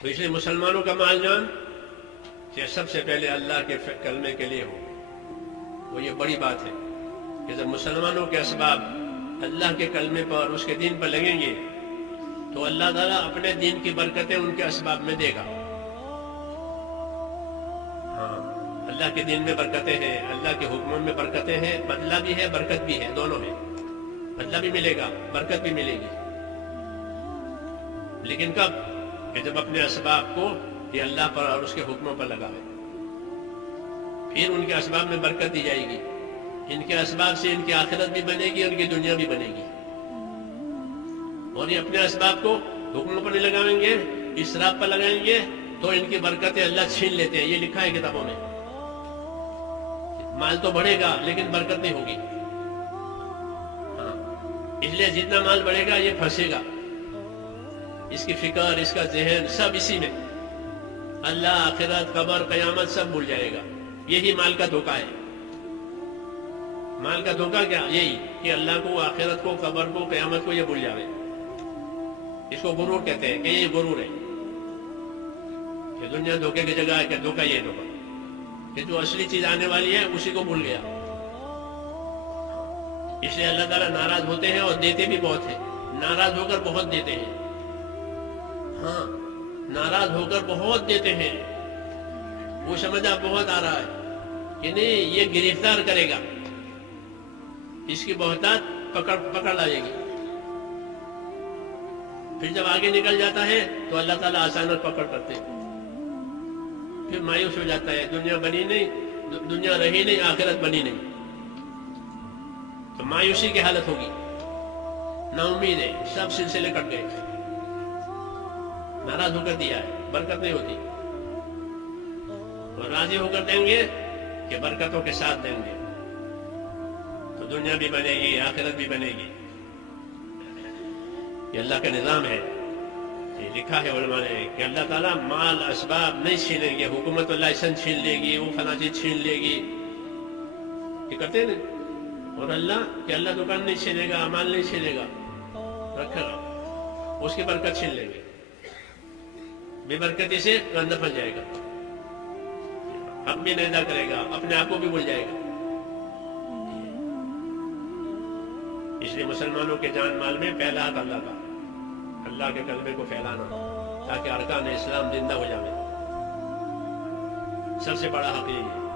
تو اس لیے مسلمانوں کا مال جان کہ سب سے پہلے اللہ کے کلمے کے لیے ہو، وہ یہ بڑی بات ہے کہ جب مسلمانوں کے اسباب اللہ کے کلمے پر اس کے دین پر لگیں گے تو اللہ تعالیٰ اپنے دین کی برکتیں ان کے اسباب میں دے گا۔ ہاں، اللہ کے دین میں برکتیں ہیں، اللہ کے حکموں میں برکتیں ہیں، بدلہ بھی ہے برکت بھی ہے، دونوں ہے، بدلہ بھی ملے گا برکت بھی ملے گی، لیکن کب؟ کہ جب اپنے اسباب کو یہ اللہ پر اور اس کے حکموں پر لگاوے، پھر ان کے اسباب میں برکت دی جائے گی، ان کے اسباب سے ان کی آخرت بھی بنے گی، ان کی دنیا بھی بنے گی۔ اور یہ اپنے اسباب کو حکموں پر نہیں لگائیں گے، اسراف پر لگائیں گے تو ان کی برکتیں اللہ چھین لیتے ہیں، یہ لکھا ہے کتابوں میں۔ مال تو بڑھے گا لیکن برکت نہیں ہوگی۔ ہاں، اس لیے جتنا مال بڑھے گا یہ پھنسے گا، اس کی فکر، اس کا ذہن سب اسی میں، اللہ، آخرت، قبر، قیامت سب بھول جائے گا۔ یہی مال کا دھوکہ ہے۔ مال کا دھوکہ کیا؟ یہی کہ اللہ کو، آخرت کو، قبر کو، قیامت کو یہ بھول جاوے۔ اس کو غرور کہتے ہیں کہ یہ غرور ہے، کہ دنیا دھوکے کی جگہ ہے، کہ دھوکہ یہ دھوکہ کہ جو اصلی چیز آنے والی ہے اسی کو بھول گیا۔ اس لیے اللہ تعالیٰ ناراض ہوتے ہیں اور دیتے بھی بہت ہیں، ناراض ہو کر بہت دیتے ہیں۔ ہاں، ناراض ہو کر بہت دیتے ہیں، وہ سمجھا بہت آ رہا ہے کہ نہیں یہ گرفتار کرے گا، اس کی بہتات پکڑ لائے گی، پھر جب آگے نکل جاتا ہے تو اللہ تعالیٰ آسانت پکڑ کرتے ہیں، پھر مایوس ہو جاتا ہے، دنیا بنی نہیں، دنیا رہی نہیں، آخرت بنی نہیں، تو مایوسی کی حالت ہوگی، نا امید ہے، سب سلسلے کٹ گئے، ناراض ہو کر دیا ہے، برکت نہیں ہوتی۔ اور راضی ہو کر دیں گے کہ برکتوں کے ساتھ دیں گے تو دنیا بھی بنے گی، آخرت بھی بنے گی۔ یہ اللہ کا نظام ہے، یہ لکھا ہے علماء نے کہ اللہ تعالیٰ مال اسباب نہیں چھینیں گے، حکومت اللہ لائسنس چھین لے گی، وہ فلاں چیز چھین لے گی، یہ کرتے نا۔ اور اللہ کہ اللہ دکان نہیں چھینے گا، مال نہیں چھینے گا، رکھے گا، اس کی برکت چھین لیں گے، بے برکتی سے گندہ پھنس جائے گا، حق بھی نہیں ادا کرے گا، اپنے آپ کو بھی بھول جائے گا۔ اس لیے مسلمانوں کے جان مال میں پہلا حق اللہ کا، اللہ کے کلمے کو پھیلانا تاکہ ارکان اسلام زندہ ہو جائے، سب سے بڑا حق یہی ہے۔